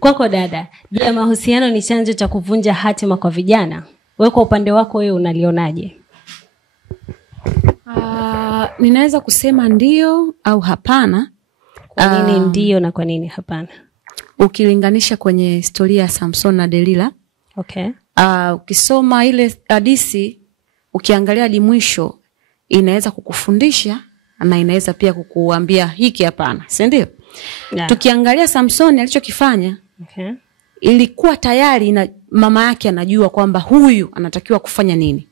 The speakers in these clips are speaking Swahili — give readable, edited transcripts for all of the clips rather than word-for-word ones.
Kwako dada, je, mahusiano ni chanzo cha kuvunja hatima kwa vijana? Wewe kwa upande wako wewe unalionaje? Ninaweza kusema ndio au hapana. Kwa nini ndio na kwa nini hapana? Ukilinganisha kwenye historia ya Samson na Delila. Okay. Ukisoma ile hadithi, ukiangalia hadi mwisho, inaweza kukufundisha na inaweza pia kukuambia hiki hapana, si ndio? Yeah. Tukiangalia Samson alichokifanya, Okay. ilikuwa tayari na mama yake anajua kwamba huyu anatakiwa kufanya nini.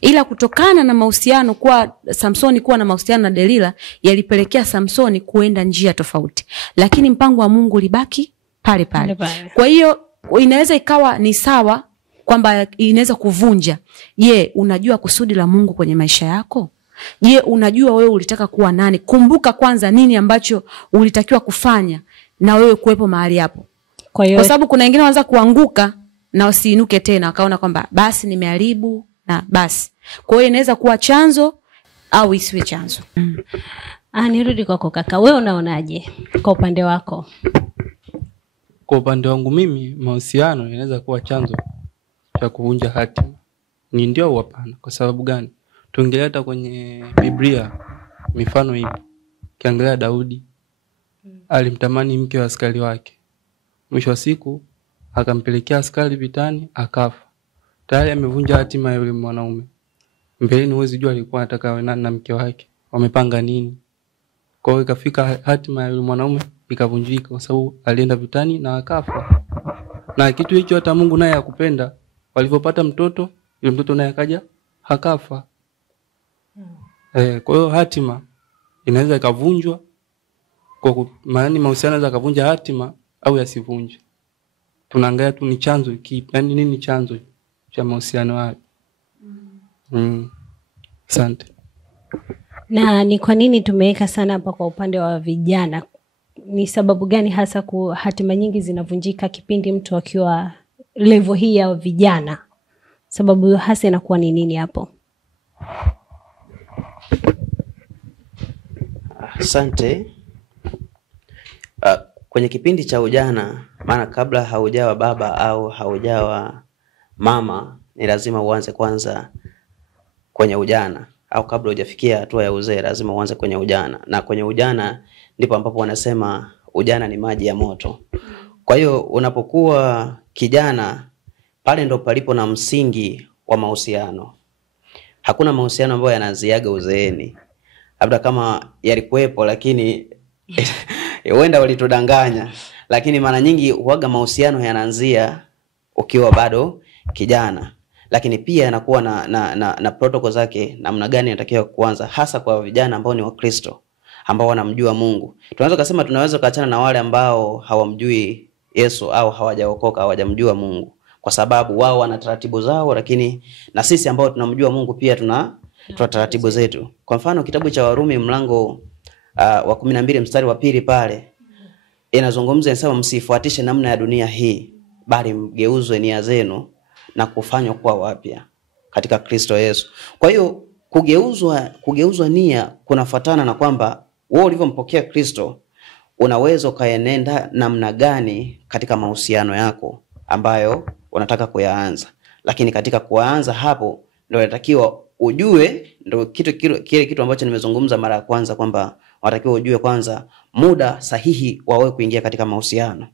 Ila kutokana na mahusiano kwa Samsoni kuwa na mahusiano na Delila, yalipelekea Samsoni kuenda njia tofauti. Lakini mpango wa Mungu ulibaki pale pale. Kwa hiyo inaweza ikawa ni sawa kwamba inaweza kuvunja. Je, unajua kusudi la Mungu kwenye maisha yako? Je, unajua wewe ulitaka kuwa nani? Kumbuka kwanza nini ambacho ulitakiwa kufanya na wewe kuwepo mahali hapo. Kwa sababu kuna wengine wanaanza kuanguka na wasiinuke tena, wakaona kwamba basi nimeharibu na basi. Kwa hiyo inaweza kuwa chanzo au isiwe chanzo. Nirudi kwako kaka. Wewe unaonaje kwa upande wako? Kwa upande wangu mimi, mahusiano yanaweza kuwa chanzo cha kuvunja hatima. Ni ndio au hapana? Kwa sababu gani? Tuangalie hata kwenye Biblia mifano hii. Kiangalia Daudi alimtamani mke wa askari wake. Mwisho wa siku akampelekea askari vitani, akafa. Tayari amevunja hatima ya yule mwanaume. Mbeleni huwezi jua alikuwa anataka awe nani na mke wake, wamepanga nini. Kwa hiyo ikafika hatima ya yule mwanaume ikavunjika kwa sababu alienda vitani na akafa. Na kitu hicho hata Mungu naye akupenda, walipopata mtoto, yule mtoto naye akaja akafa. Kwa hiyo hatima inaweza ikavunjwa kwa maana mahusiano yanaweza kavunja hatima au yasivunje. Tunaangalia tu ni chanzo kipi, yani nini chanzo cha mahusiano hayo. Asante. Na ni kwa nini tumeweka sana hapa kwa upande wa vijana? Ni sababu gani hasa hatima nyingi zinavunjika kipindi mtu akiwa level hii ya vijana? Sababu hasa inakuwa ni nini hapo? Asante. Kwenye kipindi cha ujana, maana kabla haujawa baba au haujawa mama, ni lazima uanze kwanza kwenye ujana, au kabla hujafikia hatua ya uzee lazima uanze kwenye ujana. Na kwenye ujana ndipo ambapo wanasema ujana ni maji ya moto. Kwa hiyo unapokuwa kijana, pale ndo palipo na msingi wa mahusiano. Hakuna mahusiano ambayo yanaanziaga uzeeni. Labda kama yalikuwepo, lakini huenda walitudanganya. Lakini mara nyingi huaga mahusiano yanaanzia ukiwa bado kijana. Lakini pia yanakuwa na protocol zake, namna gani inatakiwa kuanza, hasa kwa vijana ambao ni Wakristo, ambao wanamjua Mungu. Tunaweza kusema tunaweza kuachana na wale ambao hawamjui Yesu au hawajaokoka, hawajamjua Mungu, kwa sababu wao wana taratibu zao, lakini na sisi ambao tunamjua Mungu pia tuna taratibu zetu. Kwa mfano kitabu cha Warumi mlango wa 12 mstari wa 2 pale inazungumza, inasema msifuatishe namna ya dunia hii, bali mgeuzwe nia zenu na kufanywa kuwa wapya katika Kristo Yesu. Kwa hiyo kugeuzwa nia kunafuatana na kwamba wewe ulivyompokea Kristo unaweza kaenenda namna gani katika mahusiano yako ambayo unataka kuyaanza. Lakini katika kuanza hapo ndio inatakiwa ujue, ndio kile kitu ambacho nimezungumza mara ya kwanza, kwamba unatakiwa ujue kwanza muda sahihi wa wewe kuingia katika mahusiano,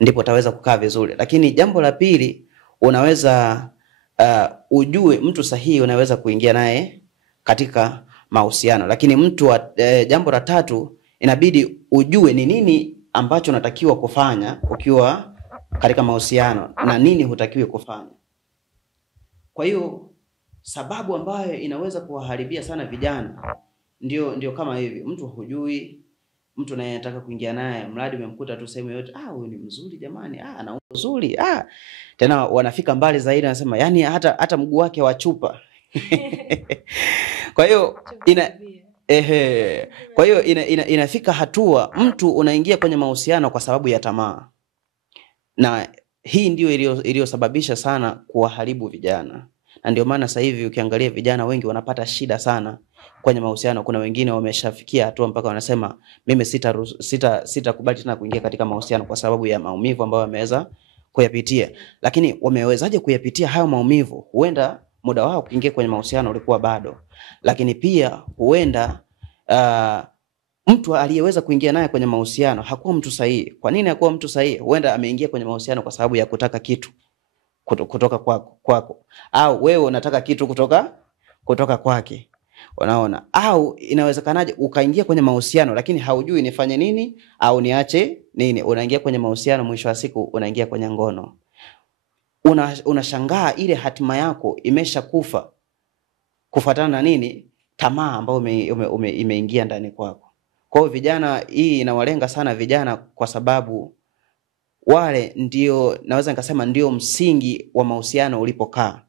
ndipo utaweza kukaa vizuri. Lakini jambo la pili, unaweza ujue mtu sahihi unaweza kuingia naye katika mahusiano. Lakini jambo la tatu, inabidi ujue ni nini ambacho unatakiwa kufanya ukiwa katika mahusiano na nini hutakiwi kufanya. Kwa hiyo sababu ambayo inaweza kuwaharibia sana vijana ndio kama hivi. Mtu hujui, mtu naye anataka kuingia naye, mradi umemkuta tu sehemu yote, huyu ni mzuri jamani, ana umbo zuri, tena wanafika mbali zaidi, wanasema yani hata mguu wake wa chupa. Kwa hiyo inafika hatua mtu unaingia kwenye mahusiano kwa sababu ya tamaa. Na hii ndio iliyosababisha sana kuwaharibu vijana. Na ndio maana sasa hivi ukiangalia vijana wengi wanapata shida sana kwenye mahusiano. Kuna wengine wameshafikia hatua mpaka wanasema mimi sitakubali tena kuingia katika mahusiano kwa sababu ya maumivu ambayo wameweza kuyapitia. Lakini wamewezaje kuyapitia hayo maumivu? Huenda muda wao kuingia kwenye mahusiano ulikuwa bado. Lakini pia huenda mtu aliyeweza kuingia naye kwenye mahusiano hakuwa mtu sahihi. Kwa nini hakuwa mtu sahihi? Huenda ameingia kwenye mahusiano kwa sababu ya kutaka kitu kutoka kwako. Au wewe unataka kitu kutoka kwake. Unaona? Au inawezekanaje ukaingia kwenye mahusiano lakini haujui nifanye nini au niache nini? Unaingia kwenye mahusiano, mwisho wa siku unaingia kwenye ngono. Unashangaa ile hatima yako imeshakufa kufuatana na nini? Tamaa ambayo imeingia ndani kwako. Kwa hiyo vijana, hii inawalenga sana vijana kwa sababu wale ndio, naweza nikasema ndio msingi wa mahusiano ulipokaa.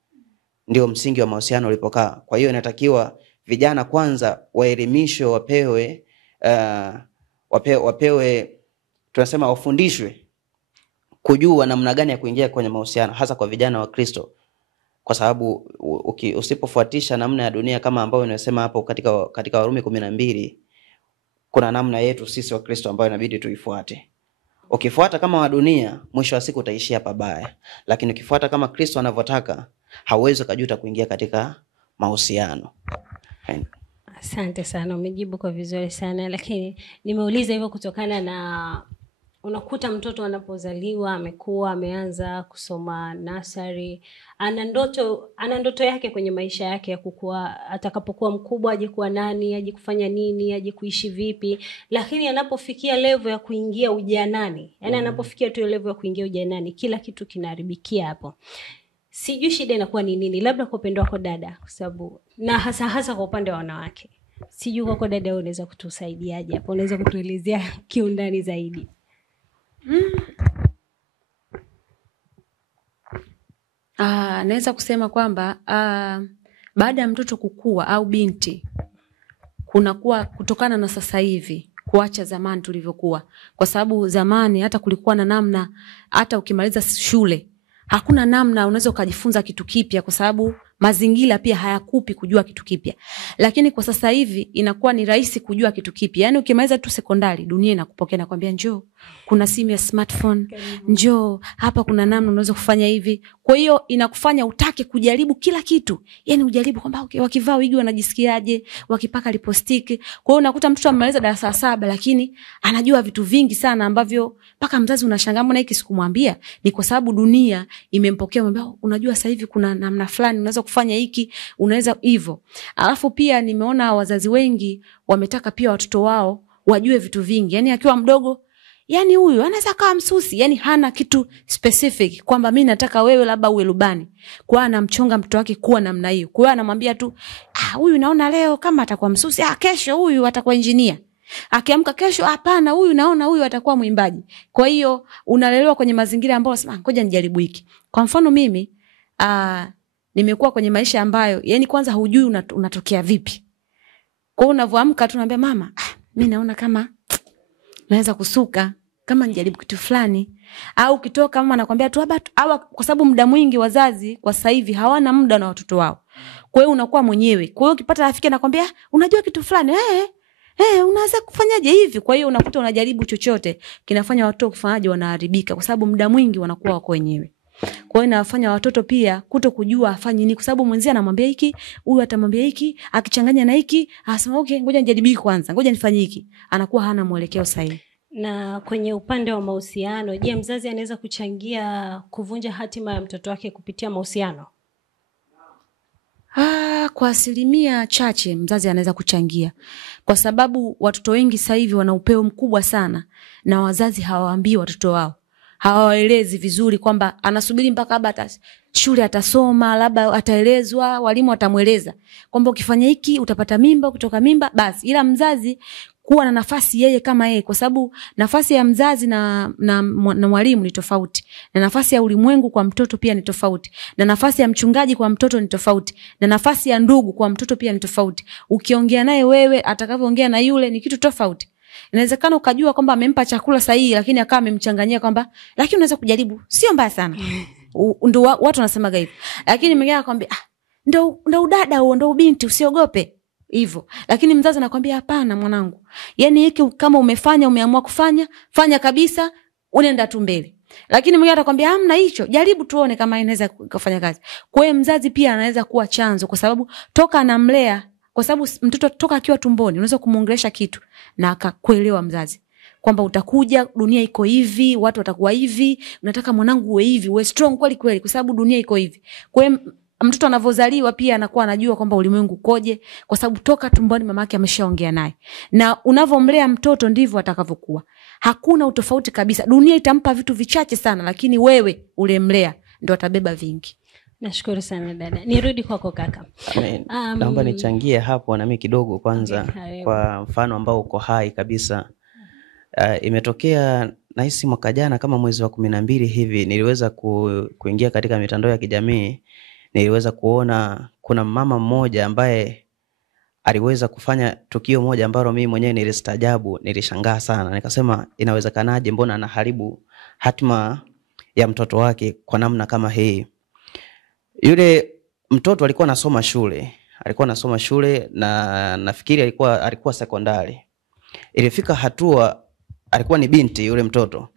Ndio msingi wa mahusiano ulipokaa. Kwa hiyo inatakiwa vijana kwanza waelimishwe, wapewe tunasema wafundishwe kujua namna gani ya kuingia kwenye mahusiano, hasa kwa vijana wa Kristo. Kwa sababu usipofuatisha namna ya dunia kama ambayo inasema hapo katika Warumi 12, kuna namna yetu sisi wa Kristo ambayo inabidi tuifuate. Ukifuata kama wa dunia, mwisho wa siku utaishia pabaya. Lakini ukifuata kama Kristo anavyotaka, hauwezi kujuta kuingia katika mahusiano. Asante sana, umejibu kwa vizuri sana. Lakini nimeuliza hivyo kutokana na unakuta mtoto anapozaliwa amekuwa ameanza kusoma nursery, ana ndoto yake kwenye maisha yake ya kukua, atakapokuwa mkubwa aje kuwa nani, aje kufanya nini, aje kuishi vipi. Lakini anapofikia level ya kuingia ujanani, yani anapofikia tu level ya kuingia ujanani, kila kitu kinaharibikia hapo. Sijui shida inakuwa ni nini, labda kwa upande wako dada, kwa sababu na hasa kwa upande wa wanawake. Sijui kwa dada unaweza kutusaidiaje hapo, unaweza kutuelezea kiundani zaidi? Naweza kusema kwamba baada ya mtoto kukua au binti, kunakuwa kutokana na sasa hivi kuacha zamani tulivyokuwa. Kwa sababu zamani hata kulikuwa na namna, hata ukimaliza shule hakuna namna unaweza ukajifunza kitu kipya kwa sababu mazingira pia hayakupi kujua kitu kipya. Lakini kwa sasa hivi inakuwa ni rahisi kujua kitu kipya. Yaani ukimaliza tu sekondari, dunia inakupokea na kwambia njoo, kuna simu ya smartphone, njoo, hapa kuna namna unaweza kufanya hivi. Kwa hiyo inakufanya utake kujaribu kila kitu. Yaani ujaribu kwamba okay, wakivaa wigi wanajisikiaje, wakipaka lipstick. Kwa hiyo unakuta mtoto amemaliza darasa 7 lakini anajua vitu vingi sana ambavyo mpaka mzazi unashangaa mbona hiki sikumwambia. Ni kwa sababu dunia imempokea, mwambia unajua sasa hivi kuna namna fulani unaweza kufanya hiki, unaweza hivyo. Alafu pia nimeona wazazi wengi wametaka pia watoto wao wajue vitu vingi. Yaani akiwa mdogo, yani huyu anaweza kawa msusi, yani hana kitu specific kwamba mimi nataka wewe labda uwe rubani. Kwa anamchonga mtoto wake kuwa namna hiyo. Kwa hiyo anamwambia tu, huyu naona leo kama atakuwa msusi, kesho huyu atakuwa engineer. Akiamka kesho, hapana, huyu naona huyu atakuwa mwimbaji. Kwa hiyo unalelewa kwenye mazingira ambayo unasema ngoja nijaribu hiki. Kwa mfano mimi nimekuwa kwenye maisha ambayo yani kwanza hujui unatokea vipi. Kwa hiyo unavyoamka tu unaambia mama, mimi naona kama naweza kusuka, kama nijaribu kitu fulani. Au ukitoka mama anakuambia tu kwa sababu muda mwingi wazazi kwa sasa hivi hawana muda na watoto wao. Kwa hiyo unakuwa mwenyewe. Kwa hiyo ukipata rafiki anakuambia unajua kitu fulani, unaweza kufanyaje hivi? Kwa hiyo unakuta unajaribu chochote, kinafanya watoto kufanyaje wanaharibika kwa sababu muda mwingi wanakuwa wako wenyewe. Kwa hiyo inafanya watoto pia kutokujua afanye nini kwa sababu mwenzie anamwambia hiki, huyu atamwambia hiki, akichanganya na hiki, anasema okay, ngoja nijaribu kwanza, ngoja nifanye hiki. Anakuwa hana mwelekeo sahihi. Na kwenye upande wa mahusiano, je, mzazi anaweza kuchangia kuvunja hatima ya mtoto wake kupitia mahusiano? Kwa asilimia chache mzazi anaweza kuchangia. Kwa sababu watoto wengi sasa hivi wana upeo mkubwa sana na wazazi hawaambii watoto wao. Hawaelezi vizuri kwamba anasubiri mpaka labda shule atasoma, labda ataelezwa, walimu watamueleza kwamba ukifanya hiki utapata mimba, kutoka mimba basi. Ila mzazi kuwa na nafasi yeye kama yeye, kwa sababu nafasi ya mzazi na mwalimu ni tofauti, na nafasi ya ulimwengu kwa mtoto pia ni tofauti, na nafasi ya mchungaji kwa mtoto ni tofauti, na nafasi ya ndugu kwa mtoto pia ni tofauti. Ukiongea naye wewe atakavyoongea na yule ni kitu tofauti. Inawezekana ukajua kwamba amempa chakula sahihi lakini akawa amemchanganyia kwamba lakini unaweza kujaribu, sio mbaya sana. Ndio watu wanasema hivyo. Lakini mwingine anakuambia ndio udada huo, ndio ubinti, usiogope. hivyo. Lakini mzazi anakuambia hapana mwanangu, yani hiki kama umeamua kufanya, fanya kabisa, unaenda tu mbele. Lakini mwingine atakwambia hamna hicho, jaribu tuone kama inaweza kufanya kazi. Kwa hiyo mzazi pia anaweza kuwa chanzo, kwa sababu toka anamlea, kwa sababu mtoto toka akiwa tumboni unaweza kumuongelesha kitu na akakuelewa mzazi kwamba utakuja, dunia iko hivi, watu watakuwa hivi, unataka mwanangu uwe hivi, uwe strong kweli kweli kwa sababu dunia iko hivi. Kwa hiyo mtoto anavozaliwa pia anakuwa anajua kwamba ulimwengu ukoje, kwa sababu toka tumboni mamake ameshaongea naye. Na unavomlea mtoto ndivyo atakavyokuwa. Hakuna utofauti kabisa. Dunia itampa vitu vichache sana, lakini wewe ulemlea ndio atabeba vingi. Nashukuru sana dada. Nirudi kwako kaka. Naomba nichangie hapo na mimi kidogo kwanza. Okay, kwa mfano ambao uko hai kabisa. Imetokea nahisi mwaka jana kama mwezi wa 12 hivi, niliweza kuingia katika mitandao ya kijamii. Niliweza kuona kuna mama mmoja ambaye aliweza kufanya tukio moja ambalo mimi mwenyewe nilistaajabu, nilishangaa sana. Nikasema inawezekanaje, mbona anaharibu hatima ya mtoto wake kwa namna kama hii? Yule mtoto alikuwa anasoma shule na nafikiri alikuwa sekondari. Ilifika hatua, alikuwa ni binti yule mtoto.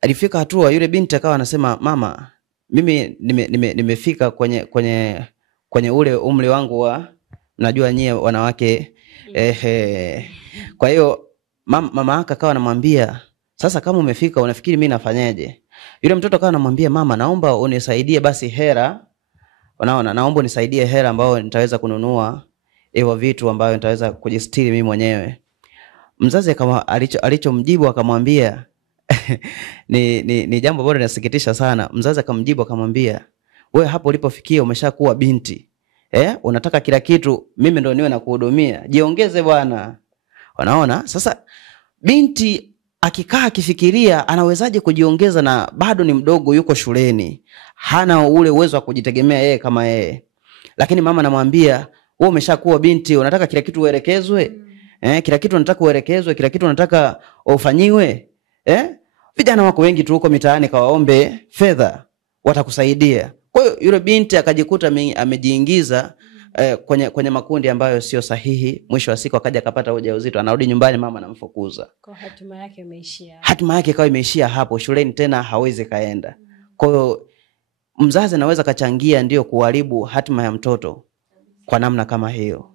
Alifika hatua yule binti akawa anasema, mama, mimi nimefika kwenye ule umri wangu wa, najua nyie wanawake, kwa hiyo mama yake akawa anamwambia, sasa kama umefika unafikiri mimi nafanyaje? Yule mtoto akawa anamwambia, mama, naomba unisaidie basi hela. Unaona, naomba unisaidie hela ambayo nitaweza kununua hivyo vitu ambavyo nitaweza kujistiri mimi mwenyewe. Mzazi kama alichomjibu akamwambia ni jambo bora linasikitisha sana. Mzazi akamjibu akamwambia, wewe hapo ulipofikia umeshakuwa binti. Unataka kila kitu mimi ndo niwe nakuhudumia. Jiongeze bwana. Unaona? Sasa binti akikaa akifikiria anawezaje kujiongeza na bado ni mdogo, yuko shuleni. Hana ule uwezo wa kujitegemea yeye kama yeye. Lakini mama anamwambia, wewe umeshakuwa binti, unataka kila kitu uelekezwe? Kila kitu unataka uelekezwe, kila kitu unataka ufanyiwe? Vijana wako wengi tu huko mitaani, kawaombe fedha, watakusaidia. Kwa hiyo yule binti akajikuta amejiingiza kwenye makundi ambayo sio sahihi. Mwisho wa siku akaja akapata ujauzito, anarudi nyumbani mama anamfukuza. Kwa hatima yake imeishia. Hatima yake ikawa imeishia hapo, shuleni tena hawezi kaenda. Kwa hiyo mzazi anaweza kachangia ndio kuharibu hatima ya mtoto kwa namna kama hiyo.